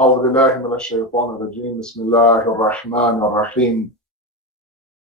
أعوذ بالله من الشيطان الرجيم بسم الله الرحمن الرحيم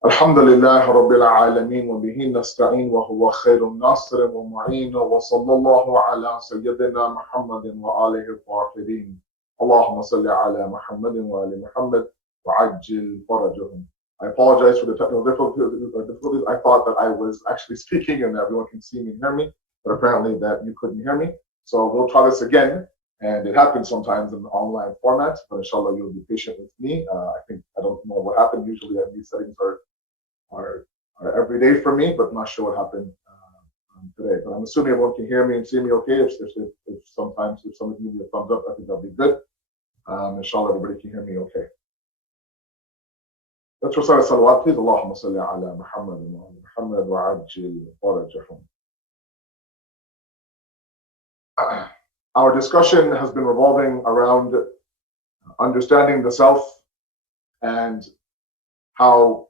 الحمد لله رب العالمين وبه نستعين وهو خير الناصر ومعين وصلى الله على سيدنا محمد وآله الطاهرين اللهم صل على محمد وآل محمد وعجل فرجهم. I apologize for the technical difficulties. I thought that I was actually speaking and everyone can see me and hear me, but apparently that you couldn't hear me. So we'll try this again. And it happens sometimes in the online format, but inshallah you'll be patient with me. I don't know what happened. Usually these settings are every day for me, but I'm not sure what happened today. But I'm assuming everyone can hear me and see me okay. If somebody can give me a thumbs up, I think that'll be good. Inshallah everybody can hear me okay. Let's recite a salawat, please. Allahumma salli ala Muhammad wa ala Muhammad wa ajil farajahum. Our discussion has been revolving around understanding the self and how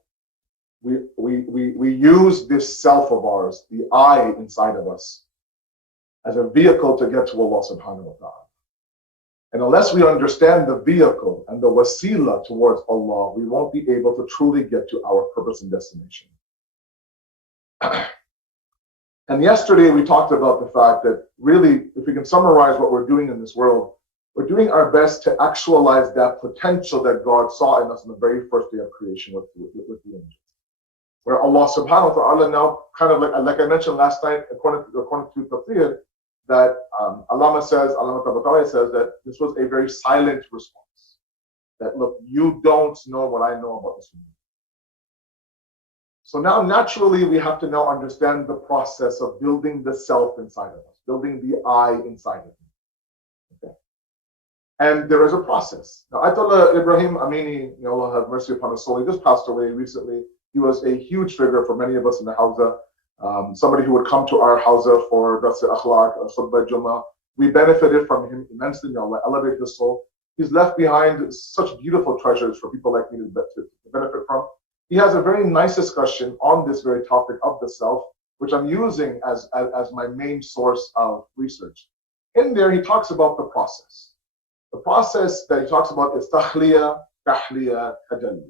we use this self of ours, the I inside of us, as a vehicle to get to Allah subhanahu wa ta'ala. And unless we understand the vehicle and the wasila towards Allah, we won't be able to truly get to our purpose and destination. And yesterday we talked about the fact that really, if we can summarize what we're doing in this world, we're doing our best to actualize that potential that God saw in us on the very first day of creation with the angels. Where Allah subhanahu wa ta'ala now, kind of like I mentioned last night, according to Tafsir, that Allama Tabatawi says that this was a very silent response. That look, you don't know what I know about this world. So now naturally we have to now understand the process of building the self inside of us, building the I inside of me. Okay. And there is a process. Now Ayatollah Ibrahim Amini, may Allah have mercy upon his soul, he just passed away recently. He was a huge figure for many of us in the Hawza. Somebody who would come to our Hawza for Dars Akhlaq, Khutbah Jummah. We benefited from him immensely. May Allah elevate his soul. He's left behind such beautiful treasures for people like me to benefit from. He has a very nice discussion on this very topic of the self, which I'm using as my main source of research. In there, he talks about the process. The process that he talks about is tahliya, tahliya, tajalli.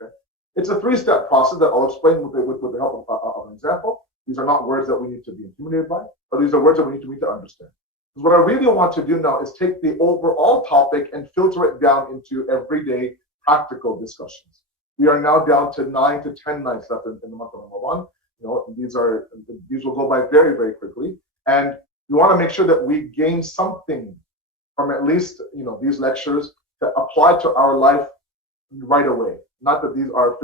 Okay? It's a three-step process that I'll explain with the help of an example. These are not words that we need to be intimidated by, but these are words that we need to understand. Because what I really want to do now is take the overall topic and filter it down into everyday practical discussions. We are now down to 9 to 10 nights left in the month of Ramadan. These will go by very, very quickly. And we want to make sure that we gain something from at least, these lectures to apply to our life right away. Not that these are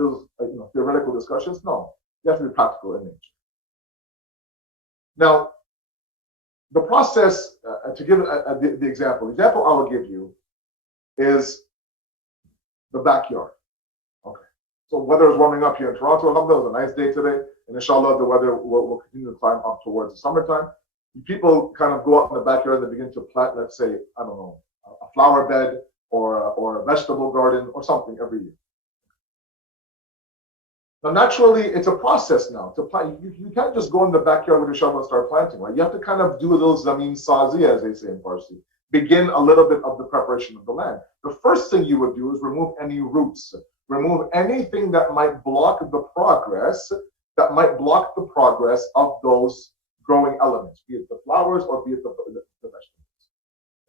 theoretical discussions. No, you have to be practical in nature. Now, the process, to give the example I will give you is the backyard. So weather is warming up here in Toronto. Alhamdulillah, it was a nice day today. And inshallah, the weather will continue to climb up towards the summertime. People kind of go out in the backyard and they begin to plant, let's say, I don't know, a flower bed or a vegetable garden or something every year. Now, naturally, it's a process now to plant. You can't just go in the backyard with your shovel and start planting, right? You have to kind of do a little zameen sazi, as they say in Farsi. Begin a little bit of the preparation of the land. The first thing you would do is remove any roots. Remove anything that might block the progress, of those growing elements, be it the flowers or be it the vegetables.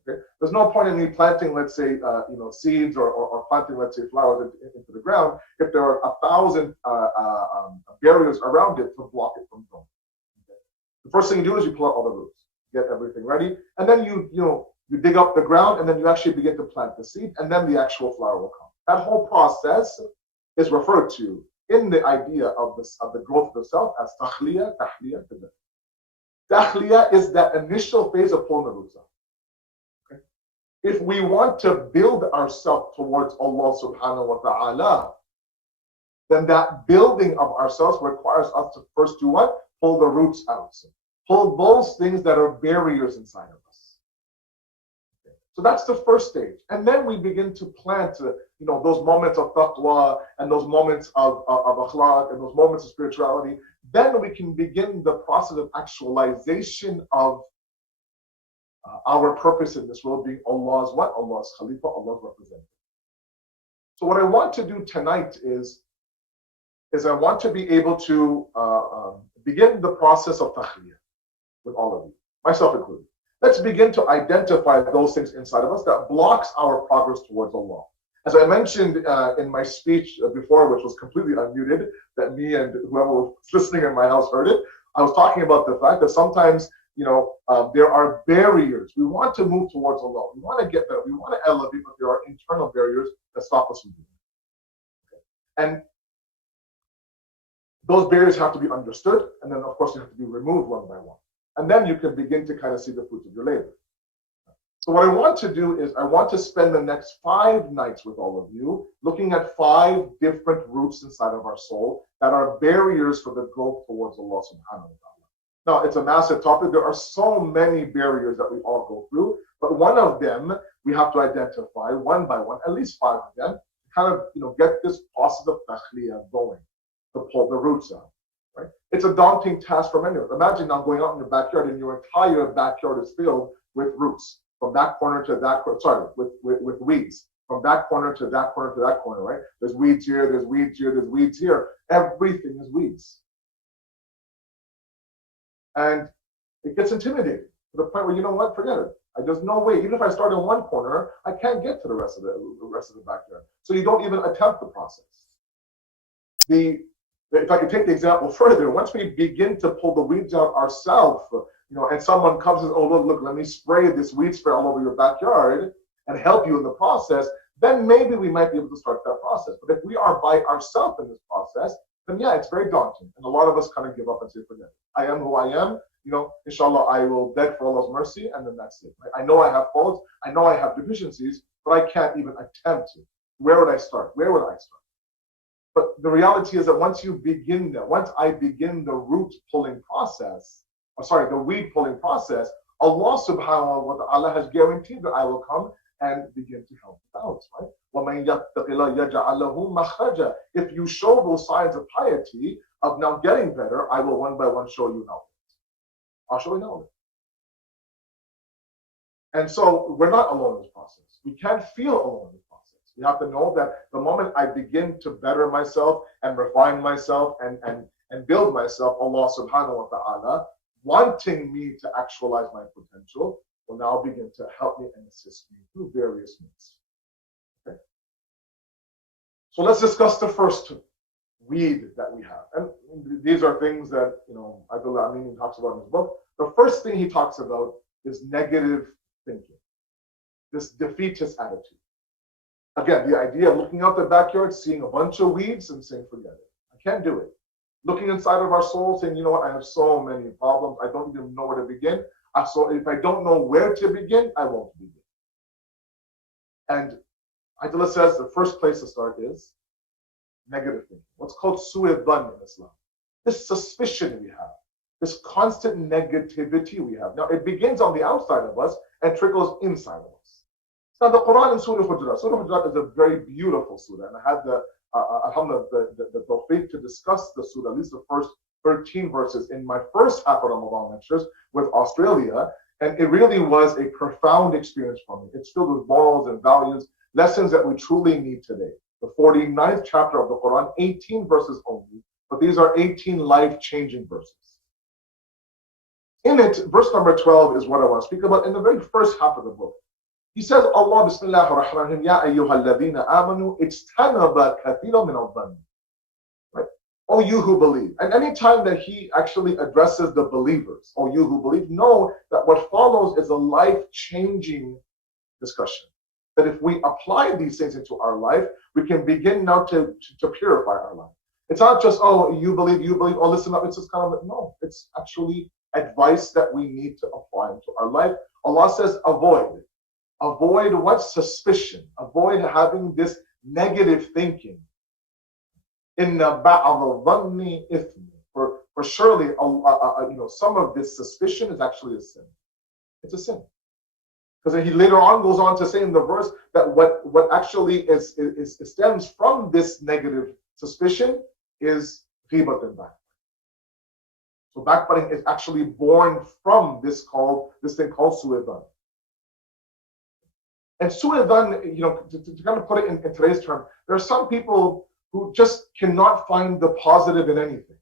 Okay? There's no point in me planting, let's say, seeds or planting, let's say, flowers into the ground if there are 1,000 barriers around it to block it from growing. Okay? The first thing you do is you pull out all the roots, get everything ready, and then you dig up the ground, and then you actually begin to plant the seed, and then the actual flower will come. That whole process is referred to in the idea of the growth of the self as tahliya, tahliya, tajalli. Tahliya is that initial phase of pulling the roots out. Okay? If we want to build ourselves towards Allah subhanahu wa ta'ala, then that building of ourselves requires us to first do what? Pull the roots out. Pull those things that are barriers inside of us. So that's the first stage. And then we begin to plant, those moments of taqwa and those moments of akhlaq and those moments of spirituality. Then we can begin the process of actualization of our purpose in this world being Allah's what? Allah's Khalifa, Allah's representative. So what I want to do tonight is I want to be able to begin the process of takhliyah with all of you, myself included. Let's begin to identify those things inside of us that blocks our progress towards Allah. As I mentioned in my speech before, which was completely unmuted, that me and whoever was listening in my house heard it, I was talking about the fact that sometimes, there are barriers. We want to move towards Allah. We want to get better. We want to elevate, but there are internal barriers that stop us from doing it. And those barriers have to be understood, and then, of course, they have to be removed one by one. And then you can begin to kind of see the fruits of your labor. So what I want to do is I want to spend the next 5 nights with all of you looking at 5 different roots inside of our soul that are barriers for the growth towards Allah subhanahu wa ta'ala. Now, it's a massive topic. There are so many barriers that we all go through, but one of them we have to identify one by one, at least 5 of them, to kind of get this process of takhliyah going, to pull the roots out. Right? It's a daunting task for many of us. Imagine now going out in your backyard and your entire backyard is filled with roots. From that corner to that corner, with weeds. From that corner to that corner to that corner, right? There's weeds here, there's weeds here, there's weeds here. Everything is weeds. And it gets intimidating to the point where, you know what, forget it. There's no way, even if I start in one corner, I can't get to the rest of the backyard. So you don't even attempt the process. If I could take the example further, once we begin to pull the weeds out ourselves, and someone comes and says, oh, look, let me spray this weed spray all over your backyard and help you in the process, then maybe we might be able to start that process. But if we are by ourselves in this process, then yeah, it's very daunting. And a lot of us kind of give up and say, forget it. I am who I am. Inshallah, I will beg for Allah's mercy, and then that's it. Right? I know I have faults. I know I have deficiencies, but I can't even attempt it. Where would I start? Where would I start? But the reality is that once I begin the root pulling process, the weed pulling process, Allah subhanahu wa ta'ala has guaranteed that I will come and begin to help out, right? وَمَنْ يَتَّقِ اللَّهَ يَجْعَلْ لَهُ مَخْرَجًا. If you show those signs of piety, of now getting better, I will one by one show you how. I'll show you how. And so we're not alone in this process. We can't feel alone in this process. We have to know that the moment I begin to better myself and refine myself and build myself, Allah subhanahu wa ta'ala, wanting me to actualize my potential, will now begin to help me and assist me through various means. Okay? So let's discuss the first weed that we have. And these are things that, Abdullah Amin talks about in his book. The first thing he talks about is negative thinking, this defeatist attitude. Again, the idea of looking out the backyard, seeing a bunch of weeds and saying, forget it. I can't do it. Looking inside of our soul, saying, you know what, I have so many problems, I don't even know where to begin. So if I don't know where to begin, I won't begin. And Ayatollah says the first place to start is negative thinking. What's called su'e dhann in Islam. This suspicion we have, this constant negativity we have. Now, it begins on the outside of us and trickles inside of us. Now, the Quran in Surah Hujurat. Surah Hujurat is a very beautiful surah, and I had alhamdulillah, the tawfiq to discuss the surah, at least the first 13 verses in my first half of Ramadan lectures with Australia, and it really was a profound experience for me. It's filled with morals and values, lessons that we truly need today. The 49th chapter of the Quran, 18 verses only, but these are 18 life-changing verses. In it, verse number 12 is what I want to speak about in the very first half of the book. He says, Allah, Bismillah ar-Rahman ar-Rahim, Ya ayyuha alladhina amanu, ijtanaba kathira min al-dhann. Right? Oh, you who believe. And any time that he actually addresses the believers, oh, you who believe, know that what follows is a life-changing discussion. That if we apply these things into our life, we can begin now to purify our life. It's not just, oh, you believe, oh, listen up. It's just kind of like, no, it's actually advice that we need to apply into our life. Allah says, avoid. Avoid what? Suspicion. Avoid having this negative thinking. Inna ba'd dhanni ithmi. For surely, some of this suspicion is actually a sin. It's a sin. Because he later on goes on to say in the verse that what actually stems from this negative suspicion is ghibat and backbiting. So backbiting is actually born from this thing called su'e dhann. And su'edan, to kind of put it in today's term, there are some people who just cannot find the positive in anything.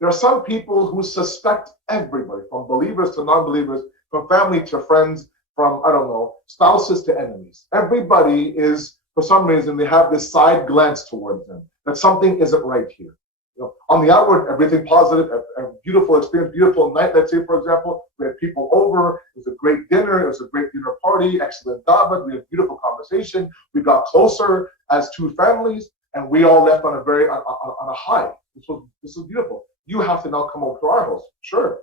There are some people who suspect everybody, from believers to non-believers, from family to friends, from, I don't know, spouses to enemies. Everybody is, for some reason, they have this side glance towards them, that something isn't right here. On the outward, everything positive, a beautiful experience, beautiful night. Let's say, for example, we had people over. It was a great dinner. It was a great dinner party. Excellent da'wah. We had beautiful conversation. We got closer as two families, and we all left on a high. This was beautiful. You have to now come over to our house, sure.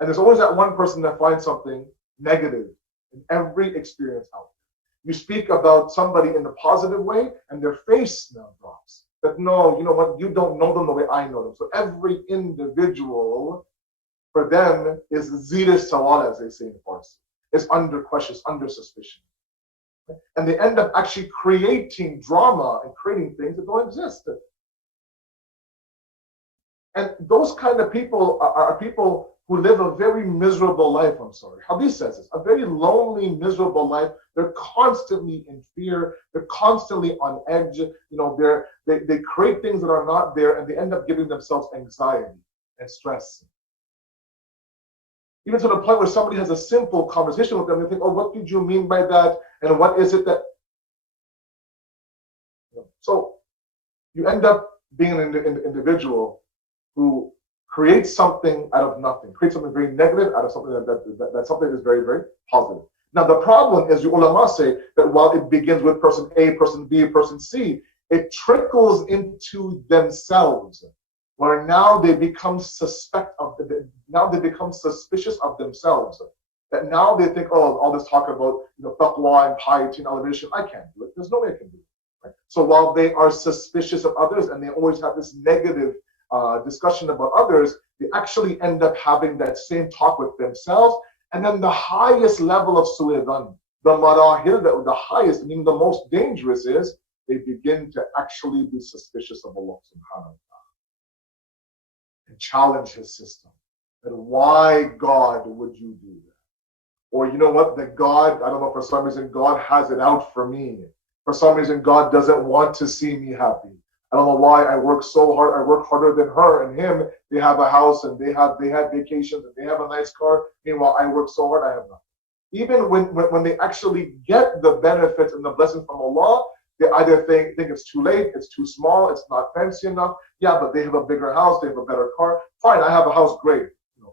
And there's always that one person that finds something negative in every experience out there. You speak about somebody in the positive way, and their face now drops. That no, you know what, you don't know them the way I know them. So every individual for them is zira sawal, as they say in Farsi. It's under question, under suspicion. And they end up actually creating drama and creating things that don't exist. And those kind of people are people who live a very miserable life, I'm sorry. Hadith says this, a very lonely, miserable life. They're constantly in fear. They're constantly on edge. They create things that are not there, and they end up giving themselves anxiety and stress. Even to the point where somebody has a simple conversation with them, they think, oh, what did you mean by that? And what is it that... So you end up being an individual who creates something out of nothing, creates something very negative out of something that's something that is very, very positive. Now, the problem is, the ulama say that while it begins with person A, person B, person C, it trickles into themselves, where now they become now they become suspicious of themselves. That now they think, oh, all this talk about taqwa and piety and elevation, I can't do it. There's no way I can do it. Right? So while they are suspicious of others and they always have this negative discussion about others, they actually end up having that same talk with themselves. And then the highest level of su'edan, the marahil, the highest, meaning the most dangerous, is they begin to actually be suspicious of Allah subhanahu wa ta'ala and challenge his system. That why, God, would you do that? Or you know what, that God, I don't know, for some reason, God has it out for me. For some reason, God doesn't want to see me happy. I don't know why I work so hard. I work harder than her and him. They have a house and they have vacations and they have a nice car. Meanwhile, I work so hard, I have nothing. Even when they actually get the benefits and the blessings from Allah, they either think it's too late, it's too small, it's not fancy enough. Yeah, but they have a bigger house, they have a better car. Fine, I have a house, great.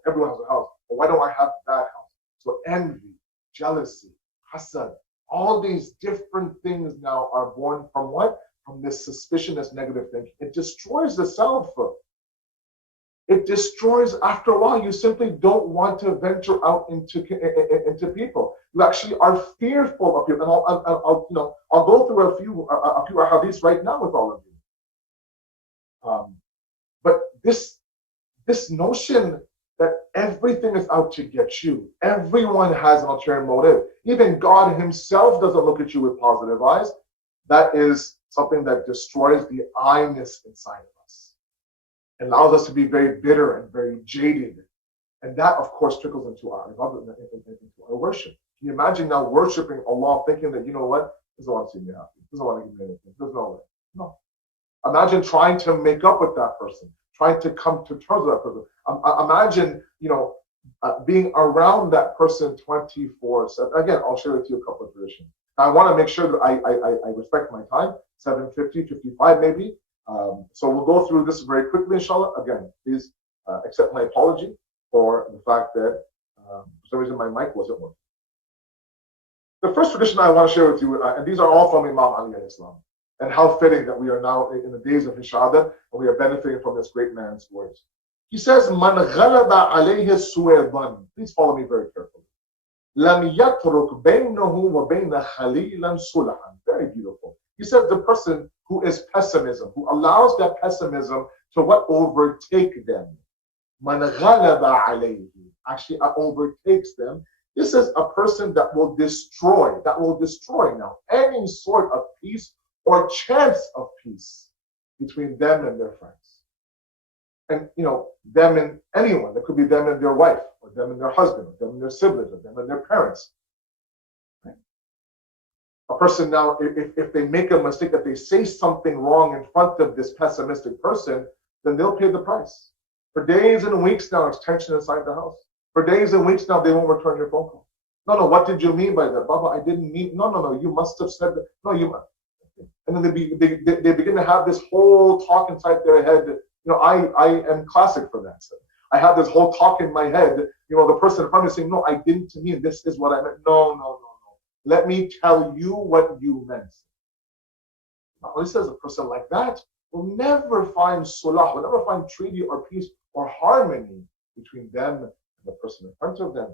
Everyone has a house. But why don't I have that house? So envy, jealousy, hasad, all these different things now are born from what? From this suspicion, this negative thinking. It destroys the self. It destroys, after a while, you simply don't want to venture out into people. You actually are fearful of people. And I'll go through a few hadiths right now with all of you. But this notion that everything is out to get you, everyone has an ulterior motive. Even God himself doesn't look at you with positive eyes. That is something that destroys the I-ness inside of us. It allows us to be very bitter and very jaded. And that, of course, trickles into our worship. Can you imagine now worshiping Allah thinking that, you know what, he doesn't want to see me happy. He doesn't want to give me anything. There's no way. No. Imagine trying to make up with that person, trying to come to terms with that person. Imagine, being around that person 24/7. Again, I'll share with you a couple of traditions. I want to make sure that I respect my time, 7:50, 55 maybe. So we'll go through this very quickly, inshallah. Again, please accept my apology for the fact that for some reason my mic wasn't working. The first tradition I want to share with you, and these are all from Imam Ali alayhi salam, and how fitting that we are now in the days of his shahadah, and we are benefiting from this great man's words. He says, "Man ghalaba alayhi su'edan." Please follow me very carefully. لَمْ يَتْرُكْ بَيْنَهُ وَبَيْنَ خَلِيلًا صُلْحًا. Very beautiful. He said the person who is pessimism, who allows that pessimism to what? Overtake them. مَنْ غَلَبَ عَلَيْهِ. Actually overtakes them. This is a person that will destroy now any sort of peace or chance of peace between them and their friends. And them and anyone. That could be them and their wife, or them and their husband, or them and their siblings, or them and their parents. Right? A person now, if they make a mistake, if they say something wrong in front of this pessimistic person, then they'll pay the price. For days and weeks now, it's tension inside the house. For days and weeks now, they won't return your phone call. No, what did you mean by that? Baba, I didn't mean, no, you must have said that. No, you must. And then they begin to have this whole talk inside their head. I am classic for that. So I have this whole talk in my head. The person in front of me saying, no, I didn't mean, this is what I meant. No. Let me tell you what you meant. Now, he says a person like that will never find sulah, will never find treaty or peace or harmony between them and the person in front of them.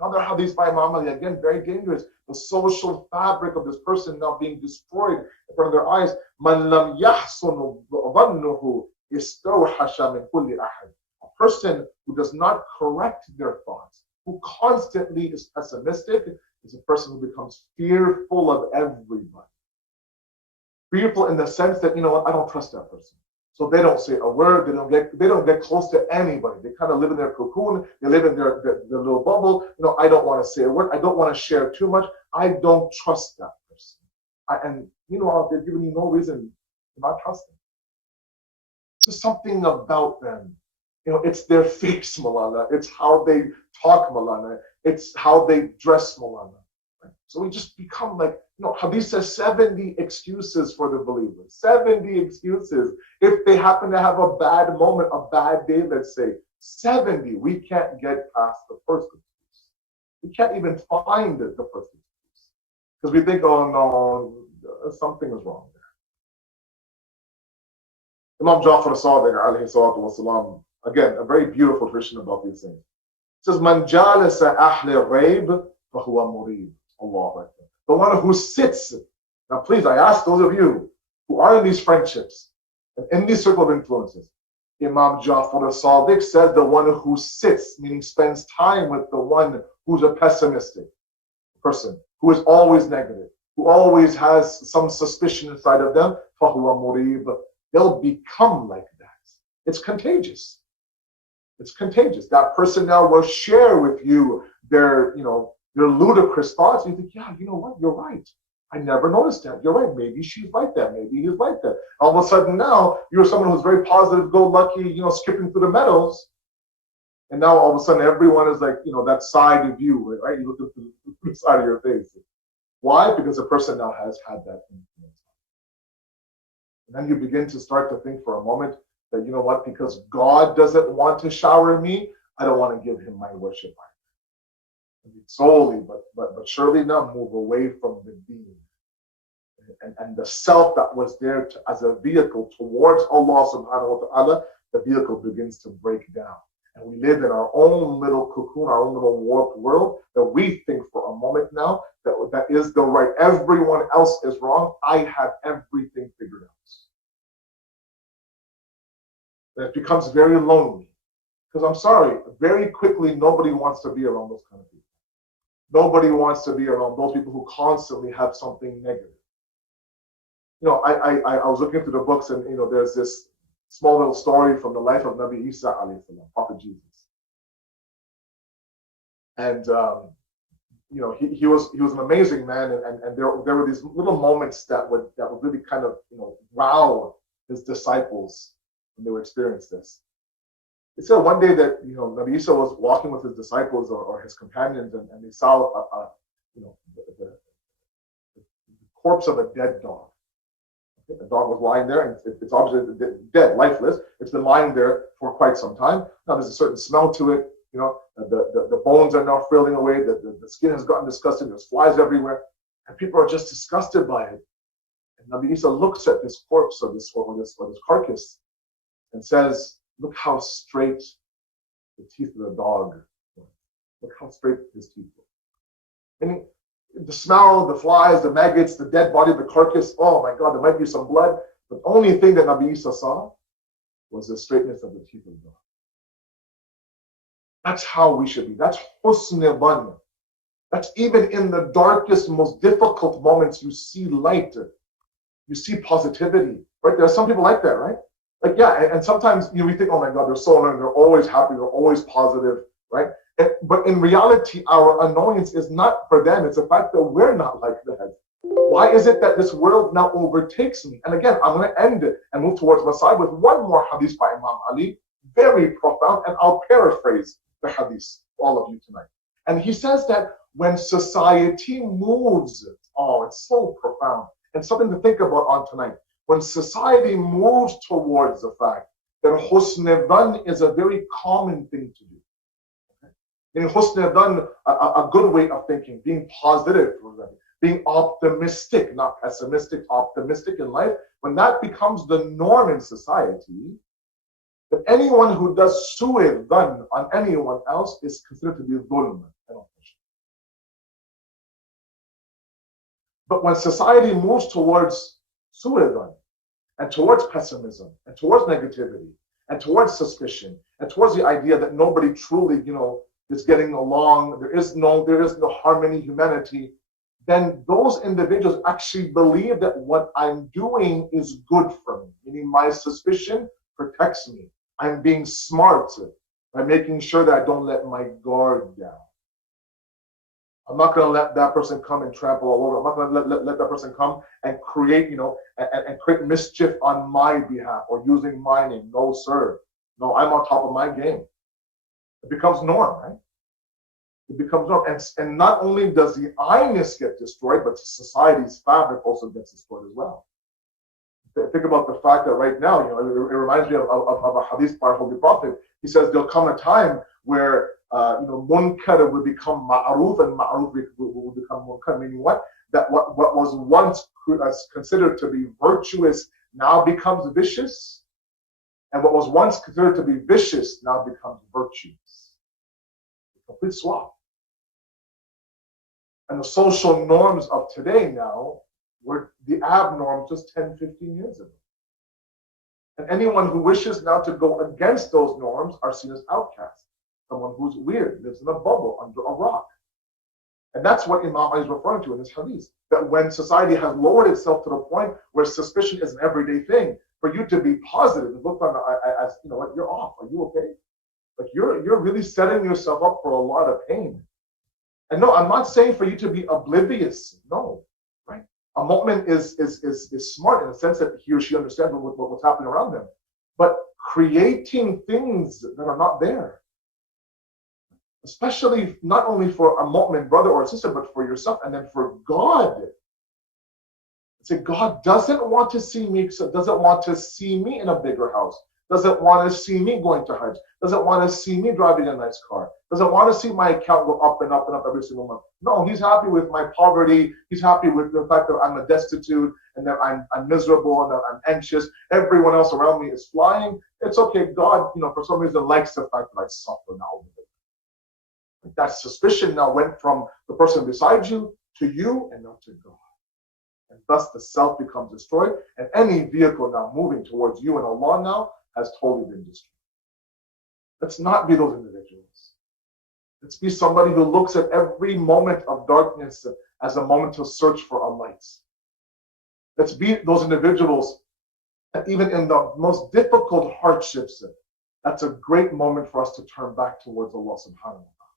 Another hadith by Imam Ali, again, very dangerous. The social fabric of this person now being destroyed in front of their eyes. Man lam yahsunu dhannuhu istawhasha min kulli ahad. A person who does not correct their thoughts, who constantly is pessimistic, is a person who becomes fearful of everybody. Fearful in the sense that, I don't trust that person. So they don't say a word, they don't get close to anybody. They kind of live in their cocoon, they live in their little bubble. I don't want to say a word, I don't want to share too much. I don't trust that person. They're giving you no reason to not trust them. There's something about them. It's their face, Malana. It's how they talk, Malana. It's how they dress, Malana. Right? So we just become like, Hadith says 70 excuses for the believers. 70 excuses. If they happen to have a bad moment, a bad day, let's say, 70, we can't get past the first excuse. We can't even find the first excuse. Because we think, oh no, something is wrong there. Imam Jafri Sadiq, alayhi salatu wasalam, again, a very beautiful tradition about these things. It says, Man jalasa ahli rayb fahuwa murib. Allahu Akbar. The one who sits. Now please, I ask those of you who are in these friendships and in this circle of influences, Imam Jafar Sadiq said the one who sits, meaning spends time with the one who's a pessimistic person, who is always negative, who always has some suspicion inside of them, fahuwa murib. They'll become like that. It's contagious. It's contagious. That person now will share with you their ludicrous thoughts. You think, yeah, you know what? You're right. I never noticed that. You're right. Maybe she's like that. Maybe he's like that. All of a sudden now, you're someone who's very positive, go-lucky, skipping through the meadows. And now all of a sudden everyone is like, that side of you, right? You look through the side of your face. Why? Because the person now has had that influence. And then you begin to start to think for a moment that, you know what, because God doesn't want to shower me, I don't want to give him my worship. Solely, but surely now move away from the being and the self that was there as a vehicle towards Allah subhanahu wa ta'ala. The vehicle begins to break down, and we live in our own little cocoon, our own little warped world that we think for a moment now that is the right. Everyone else is wrong. I have everything figured out. And it becomes very lonely, because I'm sorry, very quickly nobody wants to be around those kind of people. Nobody wants to be around those people who constantly have something negative. I was looking through the books, and there's this small little story from the life of Nabi Isa alayhi salam, Prophet Jesus. And he was an amazing man, and there were these little moments that would really kind of wow his disciples when they would experience this. It said one day that Nabi Isa was walking with his disciples or his companions, and they saw the corpse of a dead dog. The dog was lying there, and it's obviously dead, lifeless. It's been lying there for quite some time. Now there's a certain smell to it. The bones are now frilling away. The skin has gotten disgusted. There's flies everywhere, and people are just disgusted by it. And Nabi Isa looks at this corpse or this carcass and says, "Look how straight the teeth of the dog were. Look how straight his teeth were." Meaning, the smell, the flies, the maggots, the dead body, the carcass, oh my God, there might be some blood. But the only thing that Nabi Isa saw was the straightness of the teeth of the dog. That's how we should be. That's husn dhann. That's even in the darkest, most difficult moments, you see light. You see positivity. Right? There are some people like that, right? Like, yeah, and sometimes we think, oh my God, they're so annoying, they're always happy, they're always positive, right? But in reality, our annoyance is not for them, it's the fact that we're not like that. Why is it that this world now overtakes me? And again, I'm going to end it and move towards Masai with one more hadith by Imam Ali, very profound, and I'll paraphrase the hadith, all of you tonight. And he says that when society moves, oh, it's so profound, and something to think about on tonight. When society moves towards the fact that husn dhan is a very common thing to do. Meaning husn dhan, a good way of thinking, being positive, being optimistic, not pessimistic, optimistic in life. When that becomes the norm in society, that anyone who does su'e dhan on anyone else is considered to be dhulm. But when society moves towards su'e dhan and towards pessimism and towards negativity and towards suspicion and towards the idea that nobody truly, is getting along, there is no harmony, humanity, then those individuals actually believe that what I'm doing is good for me, meaning my suspicion protects me. I'm being smart by making sure that I don't let my guard down. I'm not going to let that person come and trample all over. I'm not going to let that person come and create, and create mischief on my behalf or using my name. No, sir. No, I'm on top of my game. It becomes norm, right? It becomes norm. And not only does the I-ness get destroyed, but society's fabric also gets destroyed as well. Think about the fact that right now, it reminds me of a hadith by the Holy Prophet. He says there'll come a time where munkar will become ma'ruf and ma'ruf will become munkar, meaning what? That what was once considered to be virtuous now becomes vicious, and what was once considered to be vicious now becomes virtuous. A complete swap. And the social norms of today now were the abnorm just 10, 15 years ago. And anyone who wishes now to go against those norms are seen as outcasts. Someone who's weird, lives in a bubble under a rock. And that's what Imam Ali is referring to in this hadith. That when society has lowered itself to the point where suspicion is an everyday thing, for you to be positive and look on as what, you're off. Are you okay? Like you're really setting yourself up for a lot of pain. And no, I'm not saying for you to be oblivious. No, right? A mu'min is smart in the sense that he or she understands what's happening around them. But creating things that are not there, especially not only for a mu'min brother or sister, but for yourself and then for God. Say, God doesn't want to see me, doesn't want to see me in a bigger house, doesn't want to see me going to Hajj, doesn't want to see me driving a nice car, doesn't want to see my account go up and up and up every single month. No, he's happy with my poverty. He's happy with the fact that I'm a destitute and that I'm miserable and that I'm anxious. Everyone else around me is flying. It's okay. God, for some reason likes the fact that I suffer now. That suspicion now went from the person beside you to you and not to God. And thus the self becomes destroyed, and any vehicle now moving towards you and Allah now has totally been destroyed. Let's not be those individuals. Let's be somebody who looks at every moment of darkness as a moment to search for a light. Let's be those individuals that even in the most difficult hardships, that's a great moment for us to turn back towards Allah subhanahu wa ta'ala.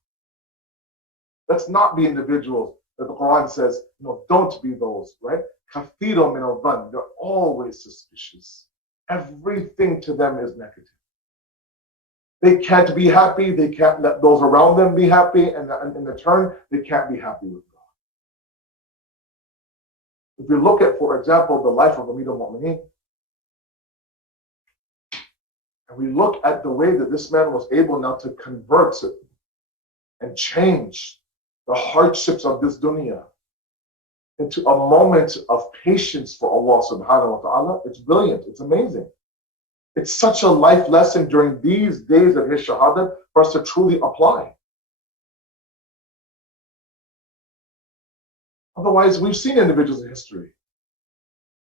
Let's not be individuals that the Quran says, don't be those, right? Kathiro min al-dhan, they're always suspicious. Everything to them is negative. They can't be happy, they can't let those around them be happy, and in return, they can't be happy with God. If we look at, for example, the life of Amir al-Mu'mineen, and we look at the way that this man was able now to convert and change the hardships of this dunya into a moment of patience for Allah subhanahu wa ta'ala, it's brilliant, it's amazing. It's such a life lesson during these days of his shahadat for us to truly apply. Otherwise, we've seen individuals in history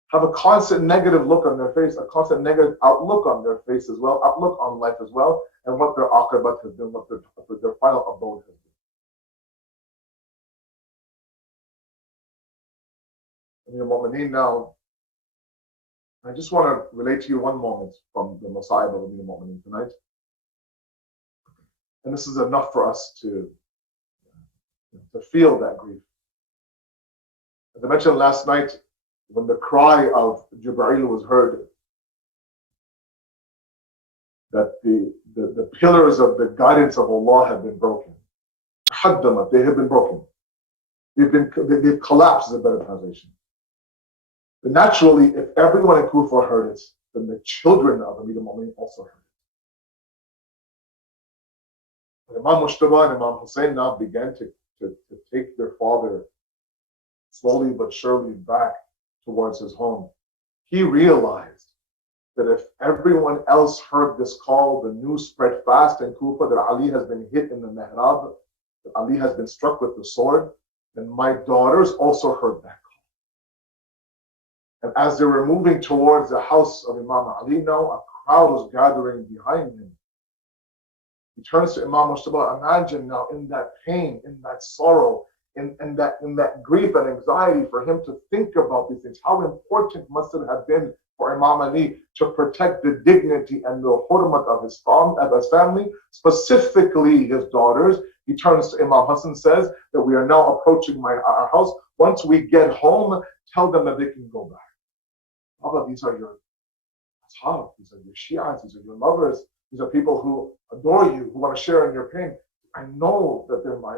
have a constant negative look on their face, a constant negative outlook on their face as well, outlook on life as well, and what their aqibat has been, what their final abode has been. Amir al-Mu'mineen now, I just want to relate to you one moment from the Masa'ib of Amir al-Mu'mineen tonight. And this is enough for us to feel that grief. As I mentioned last night, when the cry of Jibreel was heard, that the pillars of the guidance of Allah have been broken. They have been broken. They've collapsed is a better translation. But naturally, if everyone in Kufa heard it, then the children of Amir al-Mu'minin also heard it. And Imam Mushtaba and Imam Hussein now began to take their father slowly but surely back towards his home. He realized that if everyone else heard this call, the news spread fast in Kufa that Ali has been hit in the mihrab, that Ali has been struck with the sword, then my daughters also heard that call. And as they were moving towards the house of Imam Ali now, a crowd was gathering behind him. He turns to Imam Mushtaba. Imagine now in that pain, in that sorrow, in that grief and anxiety for him to think about these things. How important must it have been for Imam Ali to protect the dignity and the hurmat of his family, specifically his daughters. He turns to Imam Hassan, says that we are now approaching our house. Once we get home, tell them that they can go back. Baba, these are your ashab, these are your Shias, these are your lovers, these are people who adore you, who want to share in your pain. I know that they're my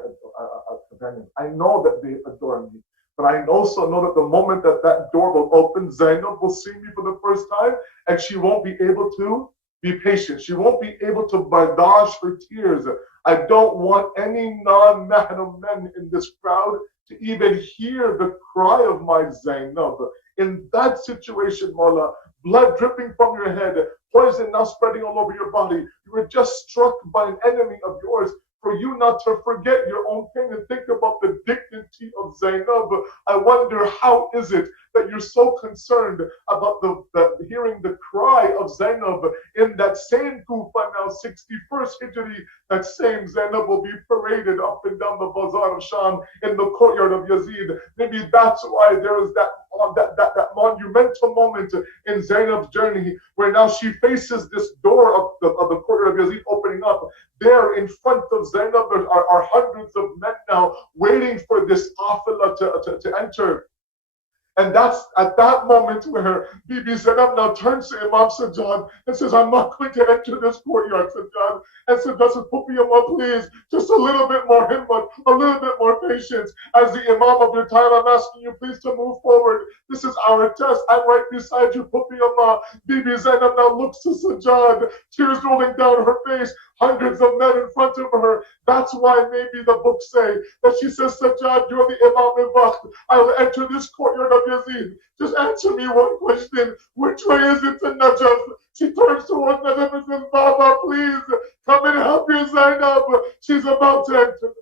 companions. I know that they adore me. But I also know that the moment that door will open, Zainab will see me for the first time, and she won't be able to be patient. She won't be able to bardash her tears. I don't want any non-mahram men in this crowd to even hear the cry of my Zainab. In that situation, Mawla, blood dripping from your head, poison now spreading all over your body. You were just struck by an enemy of yours. For you not to forget your own pain and think about the dignity of Zainab. I wonder, how is it that you're so concerned about hearing the cry of Zainab in that same Kufa now, 61st Hijri, that same Zainab will be paraded up and down the bazaar of Sham in the courtyard of Yazid. Maybe that's why there is that monumental moment in Zainab's journey where now she faces this door of the courtyard of Yazid opening up. There in front of Zainab are hundreds of men now waiting for this afila to enter. And that's at that moment where Bibi Zainab now turns to Imam Sajjad and says, I'm not going to enter this courtyard, Sajjad. And Sajjad says, Pupiyama, please, just a little bit more himmat, a little bit more patience. As the Imam of your time, I'm asking you please to move forward. This is our test. I'm right beside you, Pupiyama. Bibi Zainab now looks to Sajjad, tears rolling down her face, hundreds of men in front of her. That's why maybe the books say that she says, Sajjad, you're the Imam al-Bakht. I will enter this courtyard of Yazid. Just answer me one question. Which way is it to Najaf? She turns towards Najaf and says, Baba, please come and help your Zainab. She's about to enter.